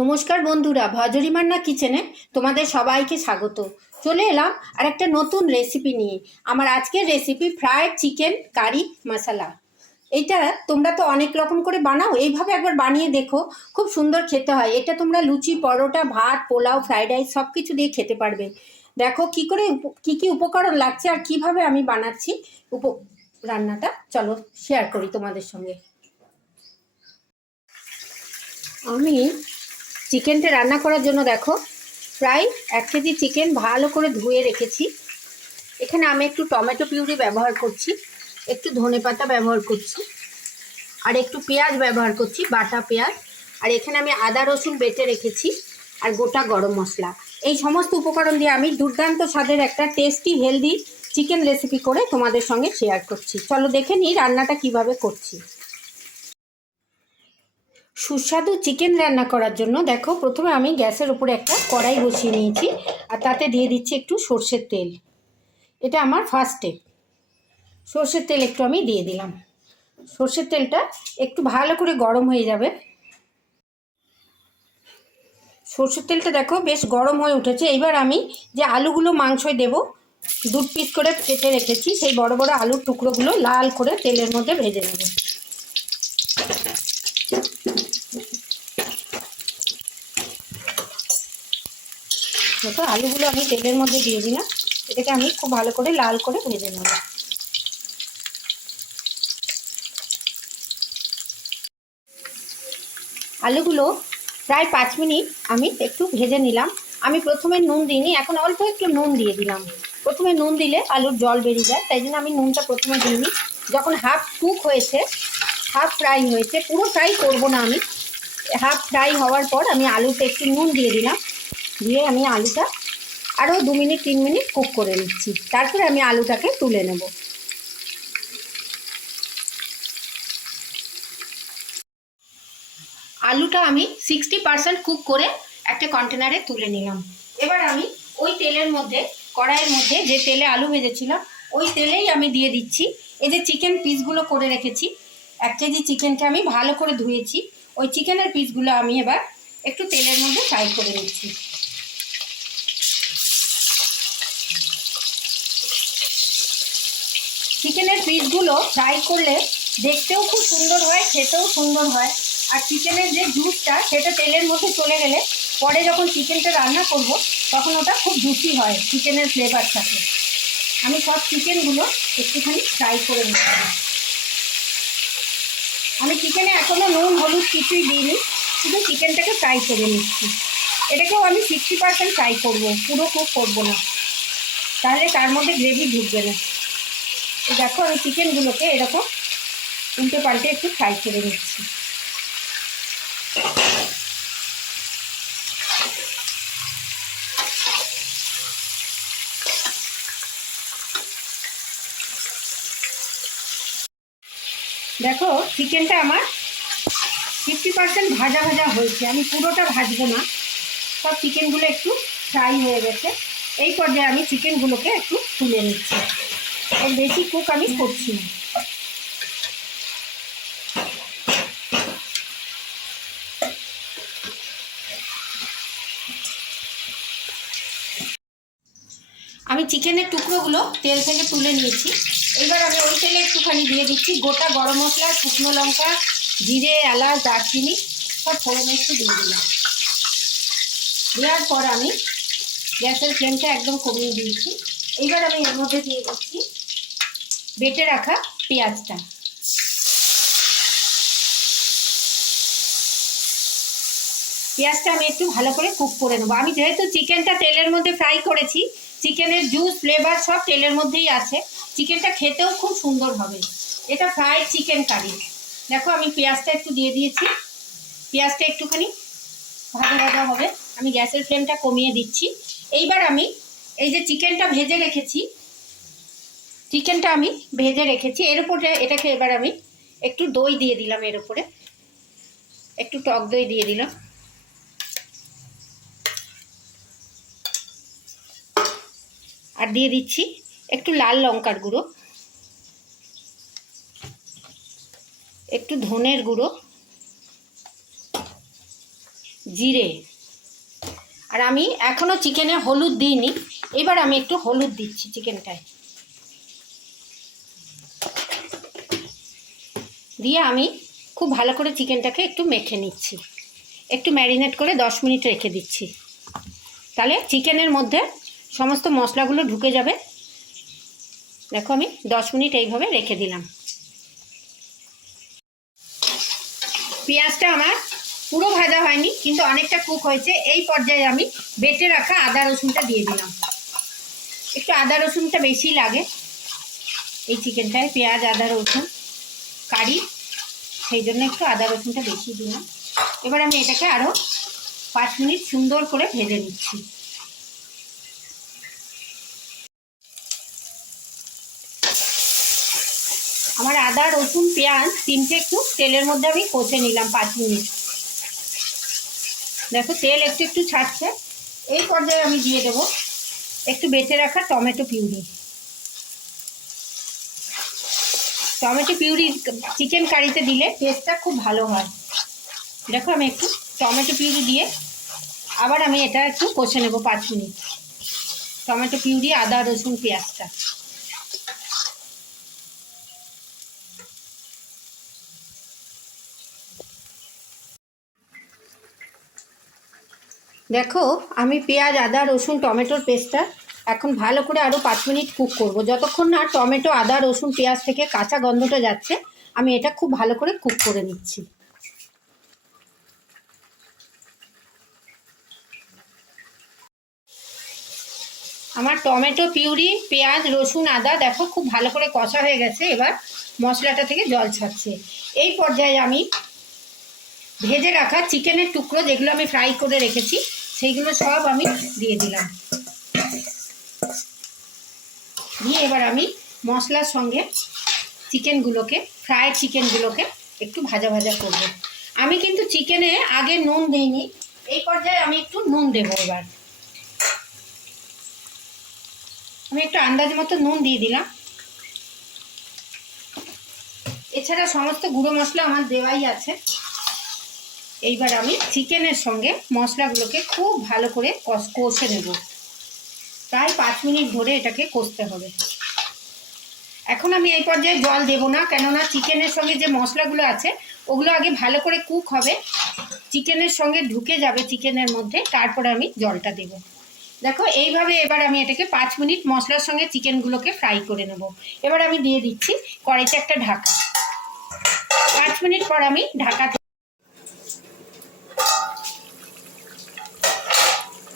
নমস্কার বন্ধুরা, ভাজরি মান্না কিচেনে তোমাদের সবাইকে স্বাগত। চলে এলাম আর একটা নতুন রেসিপি নিয়ে। আমার আজকের রেসিপি ফ্রায়েড চিকেন কারি মশলা। এইটা তোমরা তো অনেক রকম করে বানাও, এইভাবে একবার বানিয়ে দেখো, খুব সুন্দর খেতে হয়। এটা তোমরা লুচি, পরোটা, ভাত, পোলাও, ফ্রাইড রাইস সব কিছু দিয়ে খেতে পারবে। দেখো কি করে কি কি উপকরণ লাগছে আর কিভাবে আমি বানাচ্ছি রান্নাটা। চলো শেয়ার করি তোমাদের সঙ্গে। আমি চিকেনটা রান্না করার জন্য দেখো প্রায় 1 কেজি চিকেন ভালো করে ধুয়ে রেখেছি। এখানে আমি একটু টমেটো পিউরি ব্যবহার করছি, একটু ধনেপাতা ব্যবহার করছি, আর একটু পেঁয়াজ ব্যবহার করছি, বাটা পেঁয়াজ। আর এখানে আমি আদা রসুন বেটে রেখেছি, আর গোটা গরম মশলা। এই সমস্ত উপকরণ দিয়ে আমি দুর্দান্ত স্বাদের একটা টেস্টি হেলদি চিকেন রেসিপি করে তোমাদের সঙ্গে শেয়ার করছি। চলো দেখে নিই রান্নাটা কিভাবে করছি। সুস্বাদু চিকেন রান্না করার জন্য দেখো প্রথমে আমি গ্যাসের উপরে একটা কড়াই বসিয়ে নিয়েছি, আর তাতে দিয়ে দিচ্ছি একটু সর্ষের তেল। এটা আমার ফার্স্ট স্টেপ। সর্ষের তেল একটু আমি দিয়ে দিলাম। সর্ষের তেলটা একটু ভালো করে গরম হয়ে যাবে। সর্ষের তেলটা দেখো বেশ গরম হয়ে উঠেছে। এবার আমি যে আলুগুলো মাংসয় দেব, 2 পিস করে কেটে রেখেছি, সেই বড় বড় আলুর টুকরোগুলো লাল করে তেলের মধ্যে ভেজে নেব। দেখো আলুগুলো আমি তেলের মধ্যে দিয়ে দিলাম, এটাকে আমি খুব ভালো করে লাল করে ভেজে নেব। আলুগুলো প্রায় 5 মিনিট আমি একটু ভেজে নিলাম। আমি প্রথমে নুন দিইনি, এখন অল্প একটু নুন দিয়ে দিলাম। প্রথমে নুন দিলে আলুর জল বেরিয়ে যায়, তাই জন্য আমি নুনটা প্রথমে দিইনি। যখন হাফ কুক হয়েছে, হাফ ফ্রাই হয়েছে, পুরো ফ্রাই করব না আমি, হাফ ফ্রাই হওয়ার পর আমি আলুতে একটু নুন দিয়ে দিলাম। দিয়ে আমি আলুটা আরও 2 মিনিট 3 মিনিট কুক করে নিচ্ছি, তারপরে আমি আলুটাকে তুলে নেব। আলুটা আমি 60% কুক করে একটা কন্টেনারে তুলে নিলাম। এবার আমি ওই তেলের মধ্যে, কড়াইয়ের মধ্যে যে তেলে আলু ভেজেছিলাম, ওই তেলেই আমি দিয়ে দিচ্ছি এই যে চিকেন পিসগুলো করে রেখেছি। 1 কেজি চিকেনকে আমি ভালো করে ধুয়েছি, ওই চিকেনের পিসগুলো আমি এবার একটু তেলের মধ্যে ফ্রাই করে নিচ্ছি। চিকেনের পিসগুলো ফ্রাই করলে দেখতেও খুব সুন্দর হয়, খেতেও সুন্দর হয়। আর চিকেনের যে জুসটা সেটা তেলের মধ্যে চলে গেলে পরে যখন চিকেনটা রান্না করব তখন ওটা খুব জুসি হয়, চিকেনের ফ্লেভার থাকে। আমি সব চিকেনগুলো একটুখানি ফ্রাই করে নিচ্ছি। আমি চিকেনে এখনও নুন হলুদ কিছুই দিইনি, শুধু চিকেনটাকে ফ্রাই করে নিচ্ছি। এটাকেও আমি 60% ফ্রাই করব, পুরো কুক করবো না, তাহলে তার মধ্যে গ্রেভি ঢুকবে না। দেখো আমি চিকেনগুলোকে এরকম উল্টে পাল্টে একটু ফ্রাই করে নিচ্ছি। দেখো চিকেনটা আমার 50% ভাজা ভাজা হয়েছে, আমি পুরোটা ভাজবো না, সব চিকেনগুলো একটু ফ্রাই হয়ে গেছে। এই পর্যায়ে আমি চিকেনগুলোকে একটু তুলে নিচ্ছি, এর বেশি কুক আমি করছি না। আমি চিকেনের টুকরোগুলো তেল থেকে তুলে নিয়েছি। এবার আমি ওই তেলে একটুখানি দিয়ে দিচ্ছি গোটা গরম মশলা, শুকনো লঙ্কা, জিরে, এলাচ, দারচিনি সব ফোড়নে একটু দিয়ে দিলাম। দেওয়ার পর আমি গ্যাসের ফ্লেমটা একদম কমিয়ে দিয়েছি। এইবার আমি এর মধ্যে দিয়ে দিচ্ছি বেটে রাখা পেঁয়াজটা। পেঁয়াজটা আমি একটু ভালো করে কুক করে নেবো। আমি যেহেতু চিকেনটা তেলের মধ্যে ফ্রাই করেছি, চিকেনের জুস ফ্লেভার সব তেলের মধ্যেই আছে, চিকেনটা খেতেও খুব সুন্দর হবে। এটা ফ্রাইড চিকেন কারি। দেখো আমি পেঁয়াজটা একটু দিয়ে দিয়েছি, পেঁয়াজটা একটুখানি ভাজা ভাজা হবে, আমি গ্যাসের ফ্লেমটা কমিয়ে দিচ্ছি। এইবার আমি এই যে চিকেনটা ভেজে রেখেছি, এর উপরে এটাকে এবার আমি একটু দই দিয়ে দিলাম, এর উপরে একটু টক দই দিয়ে দিলাম। আর দিয়ে দিচ্ছি একটু লাল লঙ্কার গুঁড়ো, একটু ধনের গুঁড়ো, জিরে, আর আমি এখনও চিকেনে হলুদ দিইনি, এবার আমি একটু হলুদ দিচ্ছি চিকেনটায়। দিয়ে আমি খুব ভালো করে চিকেনটাকে একটু মেখে নিচ্ছি, একটু ম্যারিনেট করে 10 মিনিট রেখে দিচ্ছি, তাহলে চিকেনের মধ্যে সমস্ত মশলাগুলো ঢুকে যাবে। দেখো আমি 10 মিনিট এইভাবে রেখে দিলাম। পেঁয়াজটা আমার পুরো ভাজা হয়নি, কিন্তু অনেকটা কুক হয়েছে। এই পর্যায়ে আমি বেটে রাখা আদা রসুনটা দিয়ে দিলাম। একটু আদা রসুনটা বেশি লাগে এই চিকেনটায়, পেঁয়াজ আদা রসুন কারি, সেই জন্য একটু আদা রসুনটা বেশি দিলাম। এবার আমি এটাকে আরও 5 মিনিট সুন্দর করে ভেজে নিচ্ছি। আমার আদা রসুন পেঁয়াজ তিনটে একটু তেলের মধ্যে আমি কষে নিলাম 5 মিনিট। দেখো তেল একটু একটু ছাড়ছে। এই পর্যায়ে আমি দিয়ে দেবো একটু বেটে রাখা tomato puree. Tomato puree chicken কারিতে দিলে টেস্টটা খুব ভালো হয়। দেখো আমি একটু টমেটো পিউরি দিয়ে আবার আমি এটা একটু কষে নেব 5 মিনিট। টমেটো পিউরি আদা রসুন পেঁয়াজটা। দেখো আমি পেঁয়াজ আদা রসুন টমেটোর পেস্টটা এখন ভালো করে আরও 5 মিনিট কুক করব। যতক্ষণ না টমেটো আদা রসুন পেঁয়াজ থেকে কাঁচা গন্ধটা যাচ্ছে, আমি এটা খুব ভালো করে কুক করে নিচ্ছি। আমার টমেটো পিউরি পেঁয়াজ রসুন আদা দেখো খুব ভালো করে কষা হয়ে গেছে। এবার মশলাটা থেকে জল ছাড়ছে। এই পর্যায়ে আমি ভেজে রাখা চিকেনের টুকরো যেগুলো আমি ফ্রাই করে রেখেছি সেইগুলো সব আমি দিয়ে দিলাম। দিয়ে এবার আমি মশলার সঙ্গে চিকেনগুলোকে ফ্রাইড চিকেনগুলোকে একটু ভাজা ভাজা করব। আমি কিন্তু চিকেনে আগে নুন দিইনি, এই পর্যায়ে আমি একটু নুন দেবো। এবার আমি একটু আন্দাজ মতো নুন দিয়ে দিলাম। এছাড়া সমস্ত গুঁড়ো মশলা আমার দেওয়াই আছে। এইবার আমি চিকেনের সঙ্গে মশলাগুলোকে খুব ভালো করে কষে নেব। প্রায় 5 মিনিট ধরে এটাকে কষতে হবে। এখন আমি এই পর্যায়ে জল দেব না, কেননা চিকেনের সঙ্গে যে মশলাগুলো আছে ওগুলো আগে ভালো করে কুক হবে, চিকেনের সঙ্গে ঢুকে যাবে চিকেনের মধ্যে, তারপরে আমি জলটা দেব। দেখো এইভাবে এবার আমি এটাকে 5 মিনিট মশলার সঙ্গে চিকেনগুলোকে ফ্রাই করে নেব। এবার আমি দিয়ে দিচ্ছি কড়াইতে একটা ঢাকা। 5 মিনিট পর আমি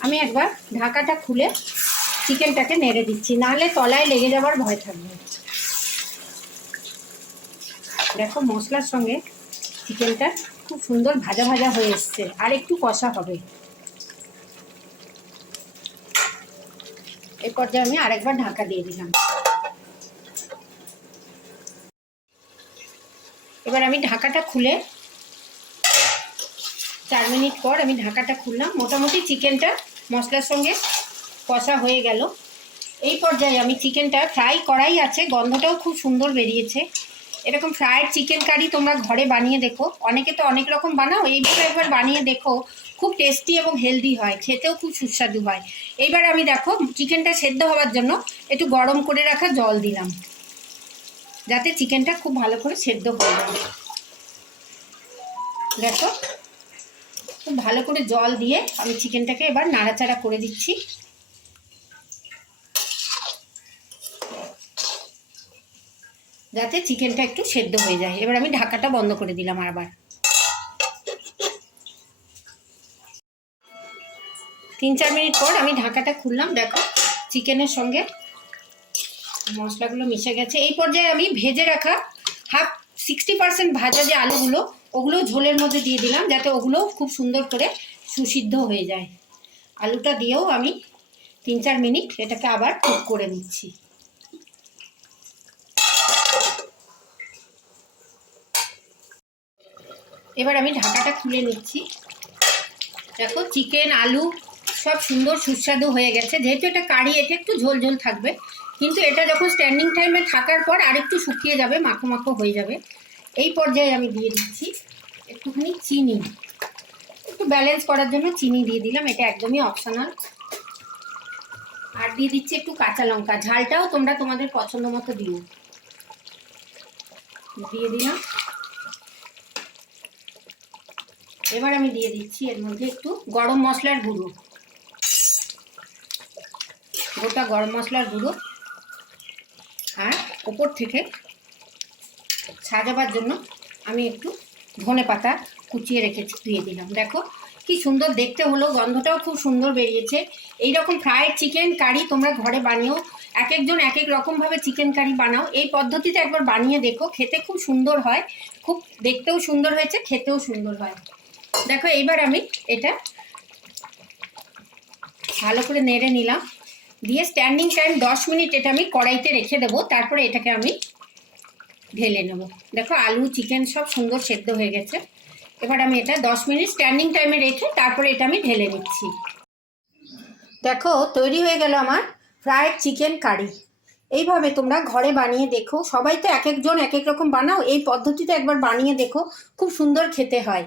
আমি একবার ঢাকাটা খুলে চিকেনটাকে নেড়ে দিচ্ছি, নাহলে তলায় লেগে যাওয়ার ভয় থাকবে। দেখো মশলার সঙ্গে চিকেনটা খুব সুন্দর ভাজা ভাজা হয়ে এসছে, আর একটু কষা হবে। এই পর্যায়ে আমি আরেকবার ঢাকা দিয়ে দিলাম। এবার আমি ঢাকাটা খুলে 4 মিনিট পর আমি ঢাকাটা খুললাম। মোটামুটি চিকেনটা মশলার সঙ্গে কষা হয়ে গেল। এই পর্যায়ে আমি চিকেনটা ফ্রাই করাই আছে, গন্ধটাও খুব সুন্দর বেরিয়েছে। এরকম ফ্রাইড চিকেন কারি তোমরা ঘরে বানিয়ে দেখো, অনেকে তো অনেক রকম বানাও, এইভাবে একবার বানিয়ে দেখো, খুব টেস্টি এবং হেলদি হয়, খেতেও খুব সুস্বাদু হয়। এইবার আমি দেখো চিকেনটা সেদ্ধ হওয়ার জন্য একটু গরম করে রাখা জল দিলাম, যাতে চিকেনটা খুব ভালো করে সেদ্ধ হয়ে যায়। দেখো খুব ভালো করে জল দিয়ে আমি চিকেনটাকে এবার নাড়াচাড়া করে দিচ্ছি। যাতে চিকেনটা একটু সেদ্ধ হয়ে যায়। এবার আমি ঢাকাটা বন্ধ করে দিলাম। আবার 3-4 মিনিট পর আমি ঢাকাটা খুললাম। দেখো চিকেনের সঙ্গে মশলাগুলো মিশে গেছে। এই পর্যায়ে আমি ভেজে রাখা 60% ভাজা যে আলুগুলো ওগুলো ঝোলের মধ্যে দিয়ে দিলাম, যাতে ওগুলো খুব সুন্দর করে সুসিদ্ধ হয়ে যায়। আলুটা দিয়েও আমি 3-4 মিনিট এটাকে আবার কুক করে নিচ্ছি। এবার আমি ঢাকাটা খুলে নিচ্ছি। দেখো চিকেন আলু সব সুন্দর সুস্বাদু হয়ে গেছে। যেহেতু এটা কারি, এটা একটু ঝোল ঝোল থাকবে, কিন্তু এটা যখন স্ট্যান্ডিং টাইমে থাকার পর আরেকটু শুকিয়ে যাবে, মাখো মাখো হয়ে যাবে। এই পর্যায়ে আমি দিয়ে দিচ্ছি একটুখানি চিনি। একটু ব্যালেন্স করার জন্য চিনি দিয়ে দিলাম, এটা একদমই অপশনাল। আর দিয়ে দিচ্ছি একটু কাঁচা লঙ্কা, ঝালটাও তোমরা তোমাদের পছন্দ মতো দিও। দিয়ে দিলাম। এবার আমি দিয়ে দিচ্ছি এর মধ্যে একটু গরম মশলার গুঁড়ো, গোটা গরম মশলার গুঁড়ো। আর ওপর থেকে সাজাবার জন্য আমি একটু ধনে পাতা কুচিয়ে রেখেছি, দিয়ে দিলাম। দেখো কি সুন্দর দেখতে হলো, গন্ধটাও খুব সুন্দর বেরিয়েছে। এইরকম ফ্রাইড চিকেন কারি তোমরা ঘরে বানিও, এক একজন এক এক রকমভাবে চিকেন কারি বানাও। এই পদ্ধতিতে একবার বানিয়ে দেখো, খেতে খুব সুন্দর হয়, খুব দেখতেও সুন্দর হয়েছে, খেতেও সুন্দর হয়। দেখো এইবার আমি এটা ভালো করে নেড়ে নিলাম, দিয়ে স্ট্যান্ডিং টাইম 10 মিনিট এটা আমি কড়াইতে রেখে দেবো, তারপরে এটাকে আমি ঢেলে নেব। দেখো আলু চিকেন সব সুন্দর সেদ্ধ হয়ে গেছে। এবার আমি এটা 10 মিনিট স্ট্যান্ডিং টাইমে রেখে তারপরে এটা আমি ঢেলে নিচ্ছি। দেখো তৈরি হয়ে গেল আমার ফ্রাইড চিকেন কারি। এইভাবে তোমরা ঘরে বানিয়ে দেখো, সবাই তো এক একজন এক এক রকম বানাও, এই পদ্ধতিতে একবার বানিয়ে দেখো, খুব সুন্দর খেতে হয়।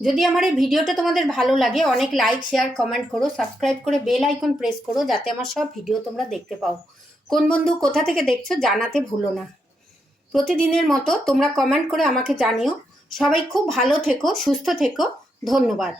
যদি আমার এই ভিডিওটা তোমাদের ভালো লাগে, অনেক লাইক শেয়ার কমেন্ট করো, সাবস্ক্রাইব করে বেল আইকন প্রেস করো, যাতে আমার সব ভিডিও তোমরা দেখতে পাও। কোন বন্ধু কোথা থেকে দেখছো জানাতে ভুলো না। প্রতিদিনের মতো তোমরা কমেন্ট করে আমাকে জানিও। সবাই খুব ভালো থেকো, সুস্থ থেকো। ধন্যবাদ।